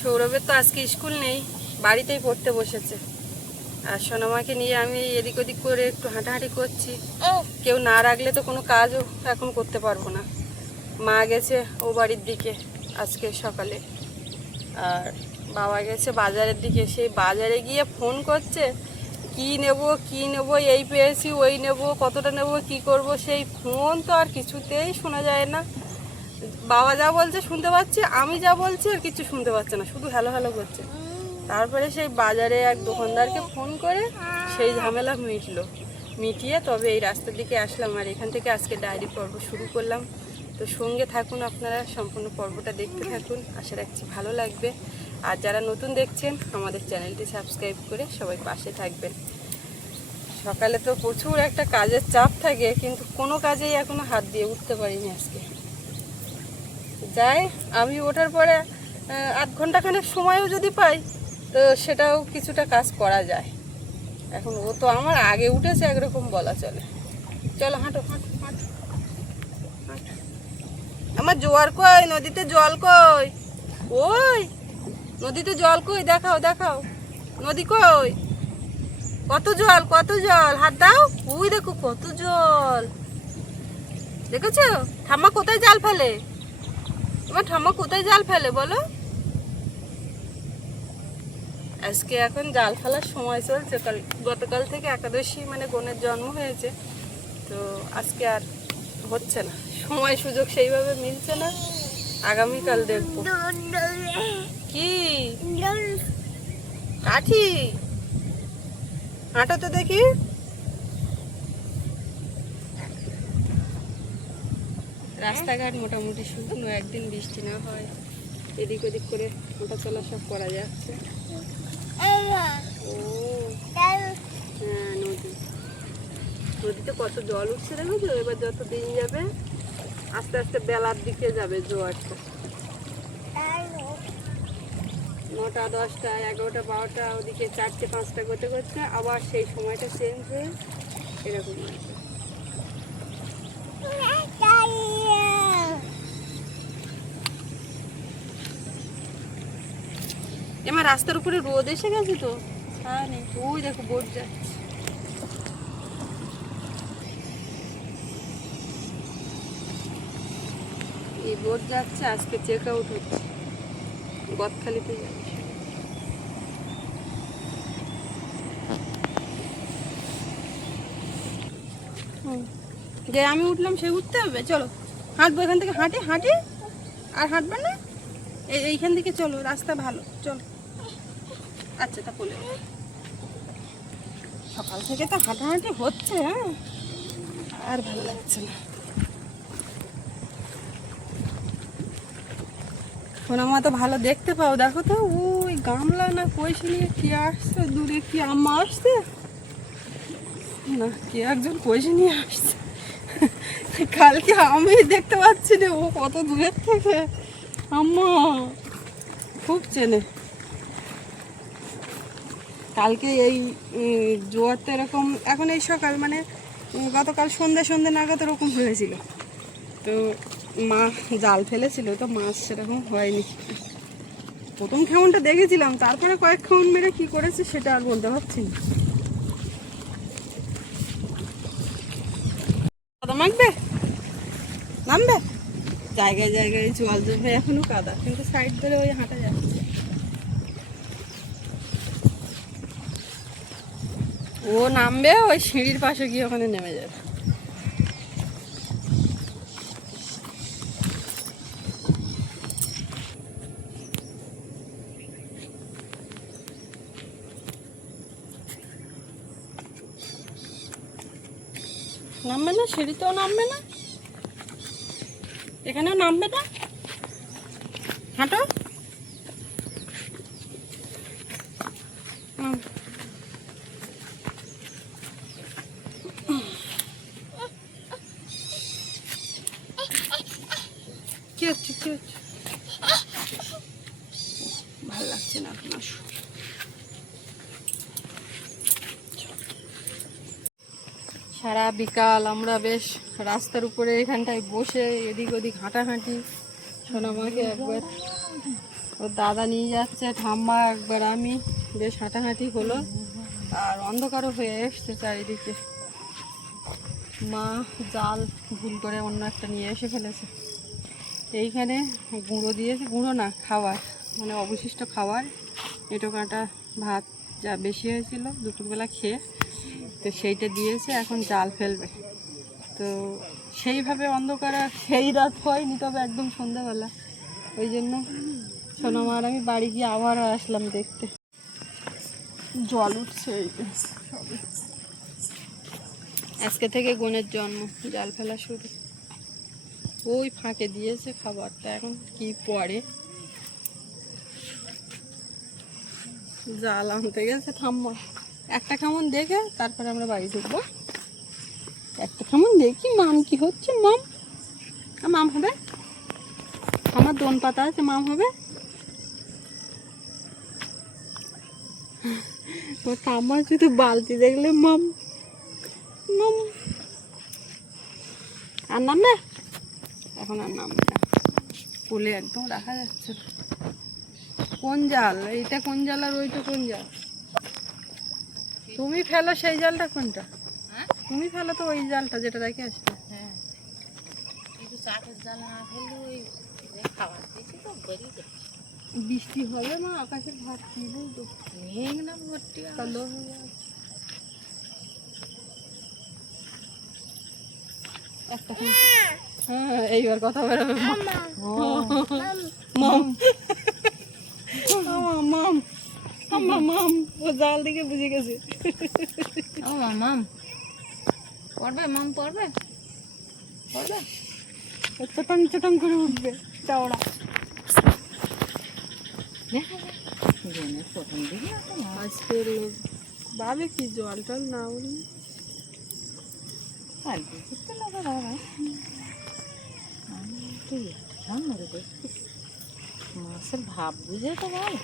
সৌরভের তো আজকে স্কুল নেই, বাড়িতেই পড়তে বসেছে। আর সোনামাকে নিয়ে আমি এদিক ওদিক করে একটু হাঁটাহাঁটি করছি। কেউ না রাখলে তো কোনো কাজও এখন করতে পারবো না। মা গেছে ও বাড়ির দিকে আজকে সকালে, আর বাবা গেছে বাজারের দিকে। সেই বাজারে গিয়ে ফোন করছে, কি নেব কি নেব, এই পেয়েছি ওই নেব, কতটা নেব কি করব। সেই ফোন তো আর কিছুতেই শোনা যায় না। বাবা যা বলছে শুনতে পাচ্ছি, আমি যা বলছি আর কিছু শুনতে পাচ্ছে না, শুধু হ্যালো হ্যালো করছে। তারপরে সেই বাজারে এক দোকানদারকে ফোন করে সেই ঝামেলা মিটিয়ে তবে এই রাস্তার দিকে আসলাম। আর এখান থেকে আজকে ডায়েরি পর্ব শুরু করলাম। তো সঙ্গে থাকুন, আপনারা সম্পূর্ণ পর্বটা দেখতে থাকুন, আশা রাখছি ভালো লাগবে। আর যারা নতুন দেখছেন আমাদের চ্যানেলটি সাবস্ক্রাইব করে সবাই পাশে থাকবেন। সকালে তো প্রচুর একটা কাজের চাপ থাকে, কিন্তু কোনো কাজেই এখনো হাত দিয়ে উঠতে পারিনি আজকে। যাই, আমি ওঠার পরে আধ ঘন্টাখানেক সময়ও যদি পাই তো সেটাও কিছুটা কাজ করা যায়। এখন ও তো আমার আগে উঠেছে একরকম বলা চলে। চলো হাঁটো হাঁটো হাঁটো হাঁটো। আমার জোয়ার কই, নদীতে জল কই? ওই নদীতে জল কই, দেখাও দেখাও, নদী কই? কত জল কত জল, হাত দাও। ওই দেখো কত জল, দেখেছো? ঠাম্মা কোথায় জাল ফেলে? তোমার ঠাম্মা কোথায় জাল ফেলে বলো? আজকে এখন জাল ফেলার সময় চলছে। গতকাল থেকে একাদশী মানে বোনের জন্ম হয়েছে, তো আজকে আর হচ্ছে না, সময় সুযোগ সেইভাবে মিলছে না। আগামীকাল দেখবো। কি কাঠি? হাঁটো তো দেখি। রাস্তাঘাট মোটামুটি শুকনো, একদিন বৃষ্টি না হয় এদিক ওদিক করে হাঁটা চলা সব করা যাচ্ছে। ও হ্যাঁ, নদীতে কত জল উঠছে দেখেছো? এবার যত দিন যাবে আস্তে আস্তে বেলার দিকে যাবে জোয়ারটা। 9টা 10টা 11টা 12টা, ওদিকে 4টে 5টা করতে করতে আবার সেই সময়টা চেঞ্জ হয়ে এরকম আছে। এবার রাস্তার উপরে রোদ এসে গেছে তো নেই। ওই দেখো বোট যাচ্ছে। এই বোট যাচ্ছে, আজকে চেক আউট হচ্ছে, গদখালিতে যাবে। যে আমি উঠলাম সে উঠতে হবে। চলো হাঁটবো, এখান থেকে হাঁটি হাঁটি। আর হাঁটবে না, এইখান থেকে চলো, রাস্তা ভালো, চলো। আচ্ছা তা বলে সকাল থেকে তো হাঁটাহাঁটি হচ্ছে, হ্যাঁ আর ভালো লাগছে না। সোনামা তো ভালো দেখতে পাও, দেখো তো ওই গামলা না কইসে নিয়ে কি আসছে, দূরে কি আম্মা আসছে না, কে একজন কইসে নিয়ে আসছে। কালকে আমি দেখতে পাচ্ছি না, ও কত দূরের থেকে আম্মা খুব চেনে। কালকে এই জোয়ারটা এরকম, এখন এই সকাল মানে গতকাল সন্ধ্যে নাগাদ এরকম হয়েছিল, তো মা জাল ফেলেছিল, তো মাছ সেরকম হয়নি। প্রথম খেমনটা দেখেছিলাম, তারপরে কয়েক খেমন মেরে কি করেছে সেটা আর বলতে পারছি না। কাদা মাখবে, নামবে, জায়গায় জায়গায় জল জমে এখনো কাদা, কিন্তু সাইড ধরে ওই হাঁটা যাচ্ছে। ও নামবে ওই সিঁড়ির পাশে গিয়ে ওখানে নেমে যাবে। নামবে না, সিঁড়িতেও নামবে না, এখানেও নামবে না, হাঁটো। কি হচ্ছে কি হচ্ছে? ভালো লাগছে না আপনার। সারা বিকাল আমরা বেশ রাস্তার উপরে এখানটায় বসে এদিক ওদিক হাঁটাহাঁটি। সোনামাকে একবার ওর দাদা নিয়ে যাচ্ছে, ঠাম্মা একবার আমি, বেশ হাঁটাহাঁটি হলো। আর অন্ধকারও হয়ে এসছে চারিদিকে। মা জাল ভুল করে অন্য একটা নিয়ে এসে ফেলেছে। এইখানে গুঁড়ো দিয়েছে, গুঁড়ো না খাবার, মানে অবশিষ্ট খাবার, এঁটো কাঁটা ভাত যা বেশি হয়েছিল দুপুরবেলা খেয়ে, তো সেইটা দিয়েছে। এখন জাল ফেলবে। তো সেইভাবে অন্ধকার সেই রাত হয়নি, তবে একদম সন্ধ্যাবেলা। ওই জন্য সোনামা আর আমি বাড়ি গিয়ে আবার আসলাম দেখতে। জল উঠছে। আজকে থেকে গনের জন্ম, জাল ফেলা শুরু। ওই ফাঁকে দিয়েছে খাবারটা, এখন কি পড়ে। জাল আনতে গেছে ঠাম্মা। একটা কেমন দেখে তারপরে আমরা বাড়ি ঢুকবো। একটা কেমন দেখি মাম কি হচ্ছে। মাম মাম হবে, আমার দোন পাতা আছে, মাম হবে। ও ঠাম্মা শুধু বালতি দেখলে মাম মাম। আর নামবে এখন, আর নামবে না, কোলে একদম রাখা যাচ্ছে। কোন জাল এইটা, কোন জাল আর ওইটা কোন জাল? তুমি ফেলো সেই জালটা কোনটা? তুমি ফেলো তো ওই জালটা যেটা রেখে আসবে। হ্যাঁ, কিন্তু চাটের জাল না ফেললে ওই খাবার দিয়েছি তো বেরিয়ে যাচ্ছে। বৃষ্টি হবে মা, আকাশের ভাত কি বলতো, মেঘ না ভর্তি কালো হয়ে আছে। একটা হ্যাঁ, এইবার কথা বেরোবে। মাম মাম মাম, ও জাল দিকে বুঝে গেছে। ও মাম পড়বে, মাম পড়বে পড়বে, চটং চটং করে উঠবে চাওড়া। প্রথম দিকে আজকে ভাবে কি জল টল না উঠলে মাছের ভাব বুঝে তো বল।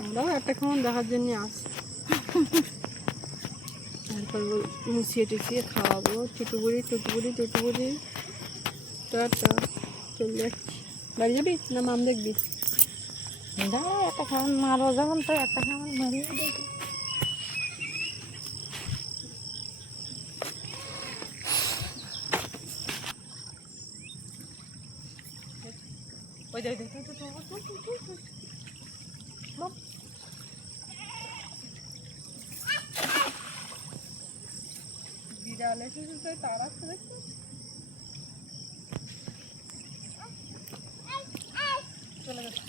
আমরাও একটা কেমন দেখার জন্য আসি। তারপর মুছিয়ে টুছিয়ে খাওয়াবো। টুটুবুড়ি টুটুবুড়ি টুটুবুড়ি টাটা, চলে যাচ্ছি। বাড়ি যাবি না মাম দেখবি? দাঁড়া, একটা কেমন মারো যখন তো একটা কেমন মারিয়ে দেখি। বিড়াল এসেছে, তারা দেখতে চলে গেছে।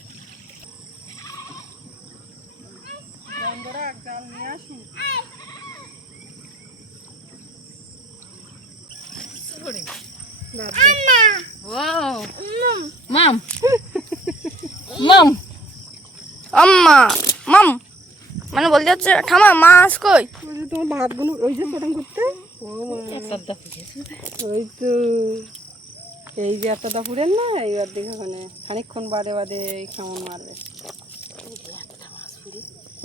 বন্ধুরা এক জাল নিয়ে আসুন। মাম মাম আম্মা মাম, মানে বলতে হচ্ছে ঠামা মাছ কই? তোমার ভাতগুলো ওই যে পটং করতে, ওই তো এই যে এত দাপুরের না, এইবার দেখে ওখানে খানিকক্ষণ বাদে বাদে কেমন মারবে।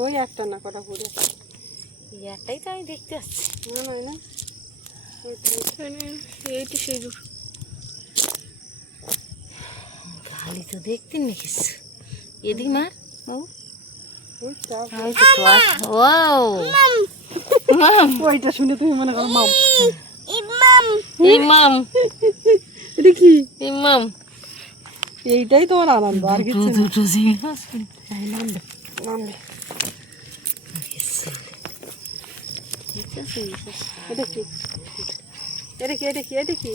ওই একটা না, কটা পুরে একটাই তো আমি দেখতে আসছি। না নয় না, এইটি সেই দূর খালি তো দেখতে নিস এদিক মার। ওইটা শুনে তুমি মনে করো মাম। ইমাম এটা কি? ইমাম এইটাই তোমার আনন্দ, আর কিছু না। দুটো নামবে এটা কি? এটা কি? এটা কি? এটা কি?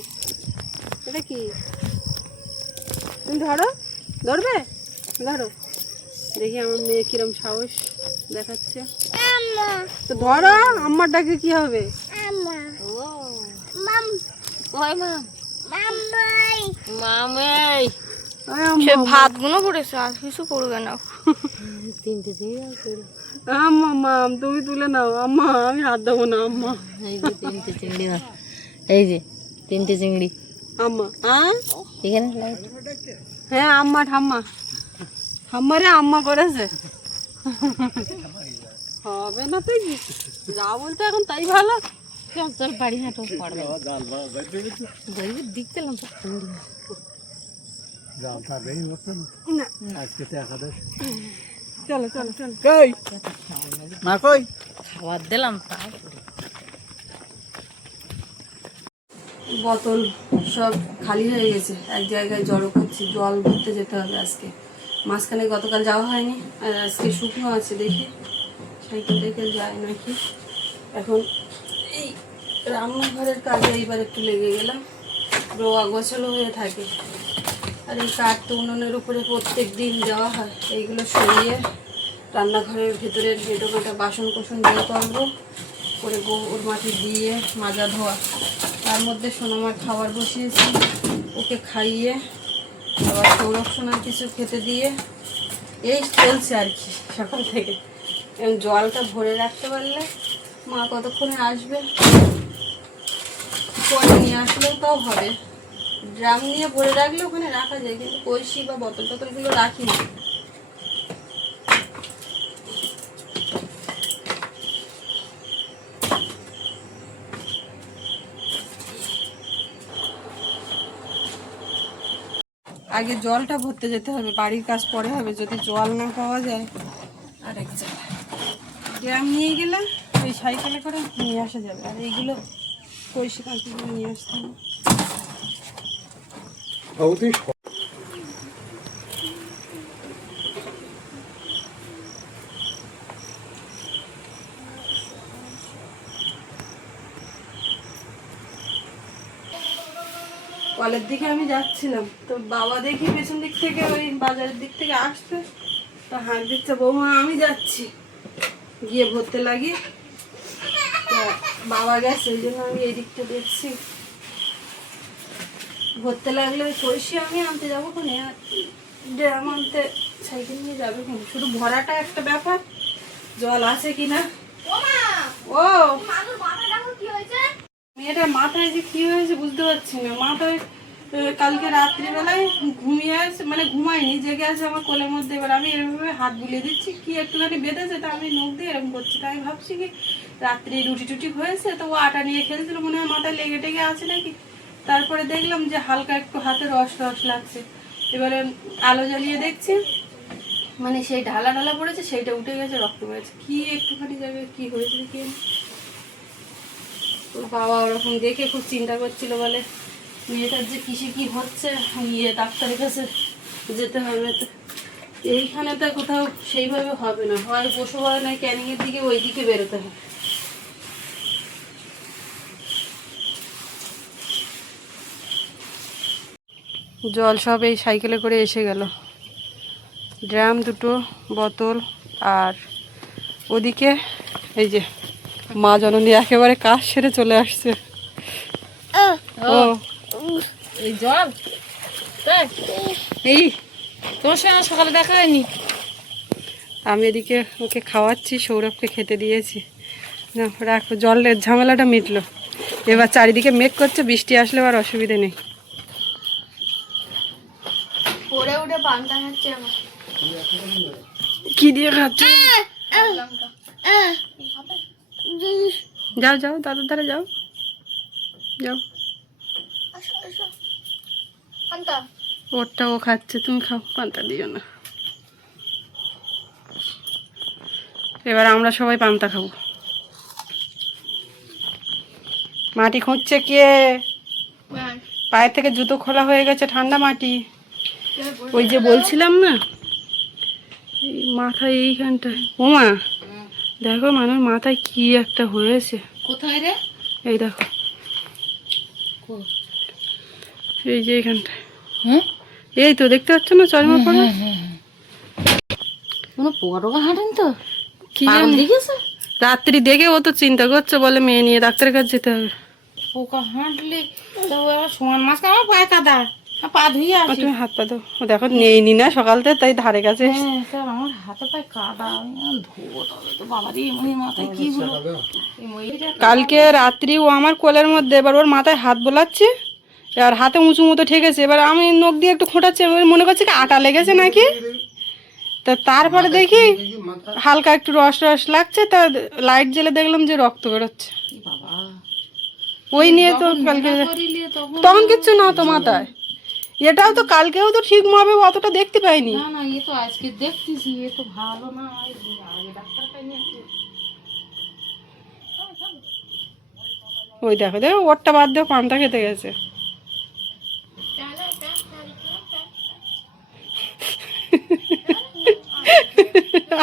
এটা কি? তুমি ধরো, ধরবে, ধরো দেখি আমার মেয়ে কিরম সাহস দেখাচ্ছে। তো ধরো, আমার ডাকে কি হবে? সে ভাতগুলো করেছে, আর কিছু করবে না। তিনটে দিয়ে আম্মা মাম তুমি তুলে নাও আম্মা, আমি হাত দেবো না আম্মা। এই যে তিনটে চিংড়ি মাছ, এই যে তিনটে চিংড়ি আম্মা এখানে। হ্যাঁ আম্মা ঠাম্মা, ঠাম্মা রে আম্মা করেছে। হবে না তো, যা বলতে এখন তাই ভালো। চল বাড়ি হাঁটো পড়বে দেখতে চলো চলো চলো। খাবার দিলাম তারপরে বোতল সব খালি হয়ে গেছে, এক জায়গায় জড়ো করছি, জল ভরতে যেতে হবে আজকে। মাঝখানে গতকাল যাওয়া হয়নি, আর আজকে শুকনো আছে, দেখি সাইকেল টাইকেল যায় নাকি। এখন এই রান্নাঘরের কাজে এইবার একটু লেগে গেলাম, রোয়া গোছালো হয়ে থাকে। আর এই কাঠ তো উনুনের উপরে প্রত্যেক দিন দেওয়া হয়, এইগুলো সরিয়ে রান্নাঘরের ভেতরের মেটো কাটা বাসন কোসন বের করবো, করে গোবর মাটি দিয়ে মাজা ধোয়া। তার মধ্যে সোনামার খাবার বসিয়েছি, ওকে খাইয়ে আবার সৌরভ সোনার কিছু খেতে দিয়ে এই চলছে আর কি সকাল থেকে। এবং জলটা ভরে রাখতে পারলে মা কতক্ষণে আসবে, পরে নিয়ে আসলেও তাও হবে। ড্রাম নিয়ে ভরে রাখলে ওখানে রাখা যায়, কিন্তু কলসি বা বোতল টোতলগুলো রাখি না। আগে জলটা ভরতে যেতে হবে, বাড়ির কাজ পরে হবে। যদি জল না পাওয়া যায় আরেক জায়গায় ড্রাম নিয়ে গেলে ওই সাইকেলে করে নিয়ে আসা যাবে। আর এইগুলো কলসি কাঁচিগুলো নিয়ে আসতে হবে। কলের দিকে আমি যাচ্ছিলাম, তো বাবা দেখি পেছন দিক থেকে ওই বাজারের দিক থেকে আসতে, তো হাঁক দিচ্ছে, বৌমা আমি যাচ্ছি, গিয়ে ভরতে লাগি। তো বাবা গেছে, ওই জন্য আমি এই দিকটা দেখছি। ভরতে লাগলে কলসি আমি আনতে যাবো কোনে, আর ড্রাম আনতে সাইকেল নিয়ে যাবে কেন? শুধু ভরাটা একটা ব্যাপার, জল আছে কিনা। ও মেয়েটার মাথায় যে কি হয়েছে বুঝতে পারছি না। মাথায় কালকে রাত্রিবেলায় ঘুমিয়ে আছে, মানে ঘুমায়নি, জেগে আছে আমার কোলের মধ্যে। এবার আমি এরভাবে হাত বুলিয়ে দিচ্ছি, কি একটুখানি বেঁধেছে, তা আমি নখ দিয়ে এরকম করছি। তাই আমি ভাবছি কি রাত্রি রুটি টুটি হয়েছে, তো ও আটা নিয়ে খেলছিল, মনে হয় মাথায় লেগে টেগে আছে নাকি। তারপরে দেখলাম যে হালকা একটু হাতে রস রস লাগছে। এবারে আলো জ্বালিয়ে দেখছি, মানে সেই ঢালা ঢালা পড়েছে, সেইটা উঠে গেছে, রক্ত বেরোচ্ছে। কি একটুখানি জায়গায় কি হয়েছে কি। ওর বাবা ওরকম দেখে খুব চিন্তা করছিল, বলে মেয়েটার যে কিসে কি হচ্ছে, ডাক্তারের কাছে যেতে হবে। তো এইখানে তো কোথাও সেইভাবে হবে না, হয় বসে হয় না ক্যানিংয়ের দিকে, ওই দিকে বেরোতে হবে। জল সব এই সাইকেলে করে এসে গেল, ড্রাম দুটো, বোতল, আর ওদিকে এই যে মা জননী একেবারে কাজ সেরে চলে আসছে। ও এই জল তাই এই তোমার সঙ্গে আমার সকালে দেখা হয়নি। আমি এদিকে ওকে খাওয়াচ্ছি, সৌরভকে খেতে দিয়েছি। না রাখো, জলের ঝামেলাটা মিটলো। এবার চারিদিকে মেঘ করছে, বৃষ্টি আসলে আর অসুবিধে নেই। পরে উঠে পান্তা খাচ্ছে আমার। কি দিয়ে খাচ্ছ? যাও যাও, দাদার ধারে যাও, যাও। পান্তা ওরটা ও খাচ্ছে, তুমি খাও, পান্তা দিও না। এবার আমরা সবাই পান্তা খাবো। মাটি খুঁজছে কে? পায়ের থেকে জুতো খোলা হয়ে গেছে, ঠান্ডা মাটি। ওই যে বলছিলাম না, এই মাথায় এইখানটায়। ওমা দেখো, মানুষ মাথায় কি একটা হয়েছে। কোথায় রে? এই দেখো, এই যে এইখানটায়। হ্যাঁ এই তো দেখতে পাচ্ছ না, চশমা পরে। কোনো পোকা টোকা হাঁটেন তো? কি জানি, দেখেছে রাত্রি দেখে ও তো চিন্তা করছে, বলে মেয়ে নিয়ে ডাক্তারের কাছে যেতে হবে। পোকা হাঁটলে তো আবার সমান মাছ, আমার পায়ে কাদা, পা ধুয়ে ও, আসি। তুমি হাত পা দাও। ও দেখো নেইনি না সকালতে, তাই ধারে কাছে এসেছে। হ্যাঁ স্যার, আমার হাতে পায়ে কাদা, আমি ধোবো তবে তো। বাবারি এমনি মাথায় কি হলো? এই ময়ূরটা কালকে রাত্রি ও আমার কোলের মধ্যে, এবার ওর মাথায় হাত বোলাচ্ছে, আর হাতে উঁচু মতো ঠেকেছে। এবার আমি নখ দিয়ে একটু খোঁটাচ্ছি, আমি মনে করছি কি আটা লেগেছে নাকি। তা তারপরে দেখি হালকা একটু রস রস লাগছে, তা লাইট জ্বেলে দেখলাম যে রক্ত বেরোচ্ছে। কি বাবা, ওই নিয়ে তো কালকে করিলে তখন তখন কিচ্ছু না তো মাথায়। এটাও তো কালকেও তো ঠিক ভাবে অতটা দেখতে পাইনি। না না, এ তো আজকে দেখতেছি, এ তো ভালো না, আগে ডাক্তার পাইনি একটু। ওই দেখো দেখো, ওরটা বাদ দিয়ে পান্তা খেতে গেছে।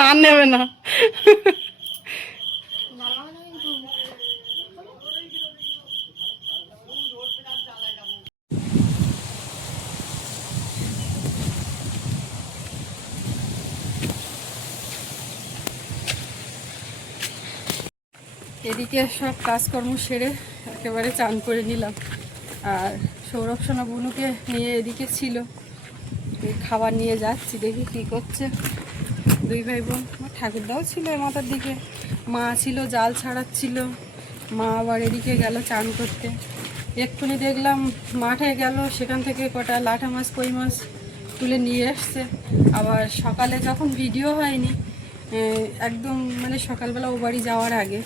আর নেবে না। এদিকে সব কাজকর্ম সেরে একেবারে চান করে নিলাম। আর সৌরভ সোনা বুনুকে নিয়ে এদিকে ছিল, এই খাবার নিয়ে যাচ্ছি, দেখি কী করছে। দুই ভাই বোন, আমার ঠাকুরদাও ছিল এ মাথার দিকে, মা ছিল জাল ছাড়াচ্ছিল, মা আবার এদিকে গেল চান করতে। এক্ষুনি দেখলাম মাঠে গেল, সেখান থেকে কটা লাঠা মাছ কই মাছ তুলে নিয়ে এসছে। আবার সকালে যখন ভিডিও হয়নি, একদম মানে সকালবেলা ও বাড়ি যাওয়ার আগে,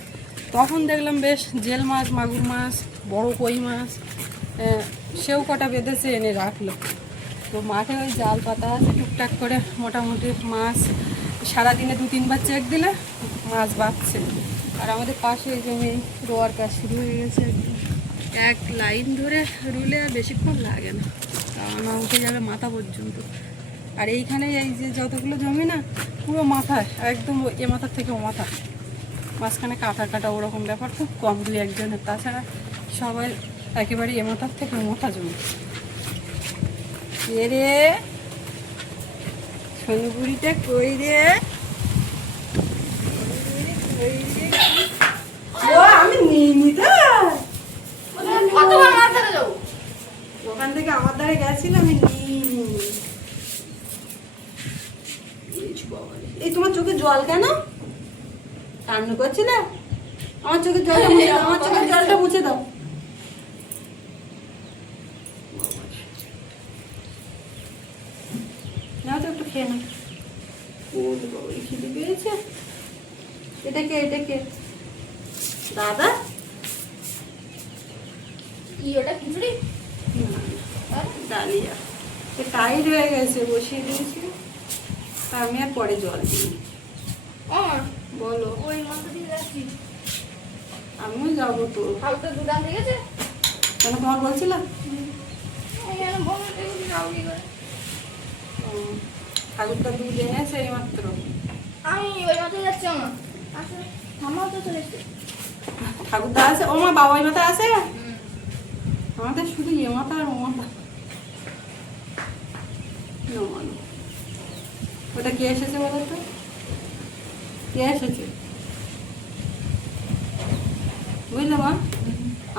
তখন দেখলাম বেশ জেল মাছ, মাগুর মাছ, বড় কই মাছ সেও কটা বেঁধেছে, এনে রাখলো। তো মাঠে ওই জাল পাতা আছে, টুকটাক করে মোটামুটি মাছ সারাদিনে 2-3 বার চেক দিলে মাছ বাঁচছে। আর আমাদের পাশে এই জমি রোয়ার কাজ শুরু হয়ে গেছে, এক লাইন ধরে রুলে আর বেশিক্ষণ লাগে না, কারণ উঠে যাবে মাথা পর্যন্ত। আর এইখানে এই যে যতগুলো জমি না, পুরো মাথায় একদম এ মাথার থেকে ও মাথা, মাঝখানে কাটা কাটা ওরকম ব্যাপার খুব কম, 2-1 জনের, তাছাড়া সবাই একেবারে এ মাথার থেকে ও মাথা জমি। এ রে সোনুপুরিটা কই রে? আমি নিইনি তো, ওখান থেকে আমার দ্বারে গেছিল, আমি নিইনি। এই তোমার চোখে জল কেন? কান্না করছিলে? আমার চোখের জলটা মুছে দাও, আমার চোখের জলটা মুছে দাও। নাও তো একটু খেয়ে না। ওরে বাবা, খিদে পেয়েছে। এটা কে? এটা কে? দাদা? কি ওটা, খিচুড়ি? ডালিয়া টাইট হয়ে গেছে, বসিয়ে দিয়েছি, আমি আর পরে জল দিই। বলো। ওই মাথা দিয়ে যাচ্ছি, আমিও যাবো তো। হালকা দুধ আনতে গেছে। কেন, তোমার বলছিলাম? ঠাকুরটা দুধ এনেছে এই মাত্র। আমি ওই মাথায় যাচ্ছি, আমার আসলে মামাও তো চলে এসছে। ঠাকুরদা আছে? ও মা, বাবা ওই মাথায় আছে? আমাদের শুধু এ মাথা আর ও মাথা। ওটা কে এসেছে বলো তো? কে এসেছে বুঝলে মা?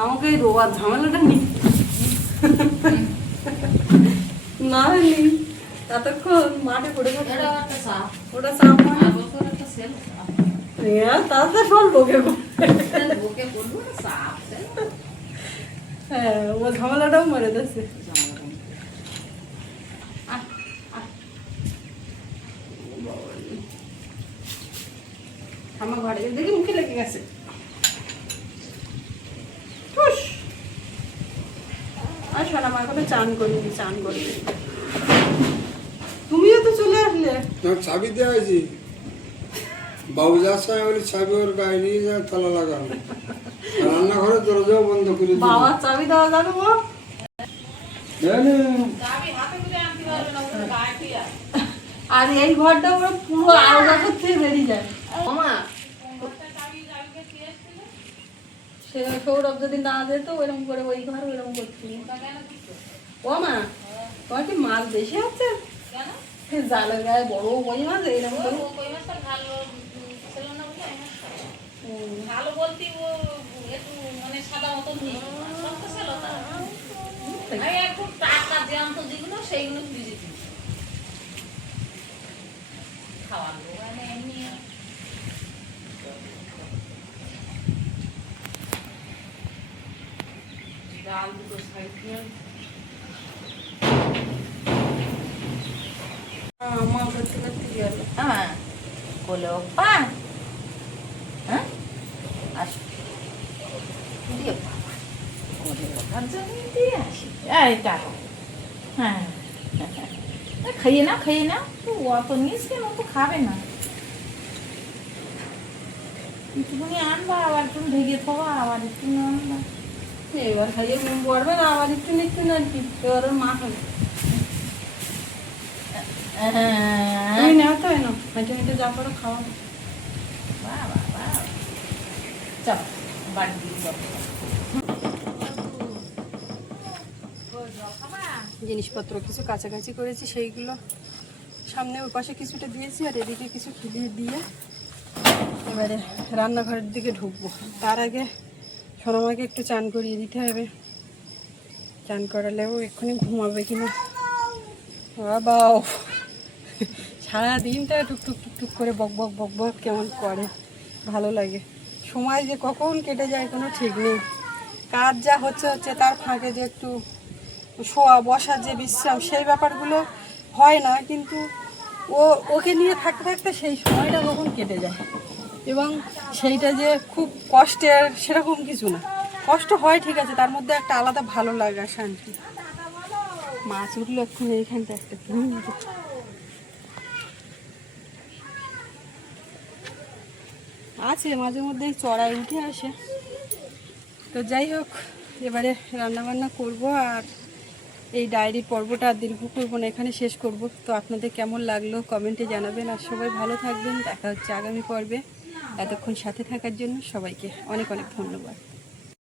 আমাকে এই রোয়ার ঝামেলাটা নেই না, নেই এতক্ষণ মাঠে পড়ে পড়ে। ওটা সাপ মানে তাতে সব লোকে হ্যাঁ, ও ঝামেলাটাও মেরে দিচ্ছে। আমার ঘরে দেখি মুখে লেগে গেছে। আর শোনা, মা এখনো চান করিনি, চান করবি। তুমিও তো চলে আসলে। চাবি দেওয়া হয়েছি, বাবু যার সময় বলি চাবি ওর গায়ে নিয়ে যায়, তালা লাগানো, রান্নাঘরের দরজাও বন্ধ করে দিই। বাবার চাবি দেওয়া যাবে মা? আর এই ঘরটা পুরো পুরো আলাদা করতে বেরিয়ে যায়। মা সে সৌরভ যদি না যেত ওইরকম করে ওই ঘর ওইরকম করছি। ও মা, তোমার কি মাছ বেশি হচ্ছে? জালের গায়ে বড় কই মাছ এইরকম করে? ভালো বলতে ও একটু মানে সাদা মতন একটু টাকা জ্যান্ত যেগুলো সেইগুলো ফ্রিজে খাওয়ার মানে এমনি ডাল দুটো সাইড দিয়ে মা করতে করতে গেল। হ্যাঁ বলে ওপা, হ্যাঁ আসো দিয়ে বাবা ওরে ওঠার জন্য দিয়ে আসি। এই টাকা হ্যাঁ খাইয়ে না তো অত নিস কেন, তো খাবে না। একটুখানি আনবা, আবার একটু ঢেকে থবা, আবার একটু আনবা। এবার খাইয়ে মন পড়বে না, আবার একটু নিচ্ছু না কি, এবার ওর মা খাবে। তুমি নেও তো এনো, হেঁটে হেঁটে যা করো খাওয়া। চল বাড়ি দিয়ে চল। জিনিসপত্র কিছু কাছাকাছি করেছি, সেইগুলো সামনে ওই পাশে কিছুটা দিয়েছি আর এদিকে কিছু খিলিয়ে দিয়ে এবারে রান্নাঘরের দিকে ঢুকবো। তার আগে সোনামাকে একটু চান করিয়ে দিতে হবে। চান করালেও এক্ষুনি ঘুমাবে কিনা। বাবাও সারাদিনটা টুকটুক টুকটুক করে বক বক বক বক কেমন করে, ভালো লাগে। সময় যে কখন কেটে যায় কোনো ঠিক নেই। কাজ যা হচ্ছে তার ফাঁকে যে একটু শোয়া বসার যে বিশ্রাম, সেই ব্যাপারগুলো হয় না, কিন্তু ওকে নিয়ে থাকতে থাকতে সেই সময়টা কখন কেটে যায়। এবং সেইটা যে খুব কষ্টের সেরকম কিছু না, কষ্ট হয় ঠিক আছে, তার মধ্যে একটা আলাদা ভালো লাগা, শান্তি। মাছ উঠলো এক্ষুনি এইখানটা একটা আছে, মাঝে মধ্যে চড়াই উঠে আসে। তো যাই হোক, এবারে রান্নাবান্না করব আর এই ডায়েরির পর্বটা আর দীর্ঘ করবো না, এখানে শেষ করব। তো আপনাদের কেমন লাগলো কমেন্টে জানাবেন, আর সবাই ভালো থাকবেন। দেখা হচ্ছে আগামী পর্বে। এতক্ষণ সাথে থাকার জন্য সবাইকে অনেক অনেক ধন্যবাদ।